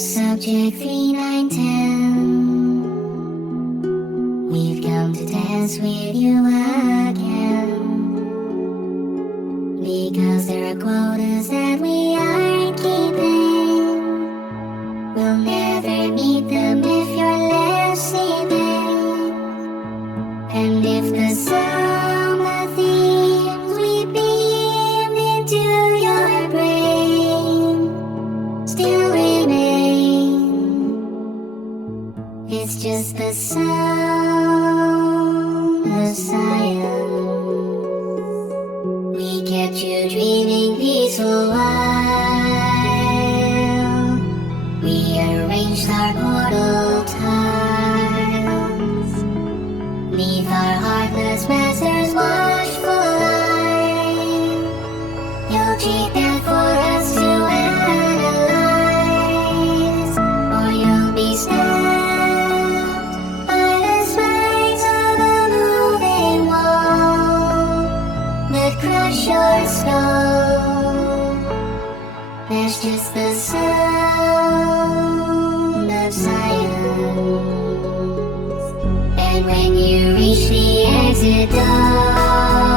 Subject 3910. We've come to dance with you again, because there are quotas that we aren't keeping. We'll never meet them if you're left sleeping. And if the summer themes we beamed into your brain still remain, it's just the sound of silence. We kept you dreaming peaceful while we arranged our portal tiles neath our heartless masters' watchful eye. You'll cheat that for us to analyze, or you'll be stabbed by the spikes of a moving wall that crush your skull. There's just the sound of silence. And when you reach the exit door,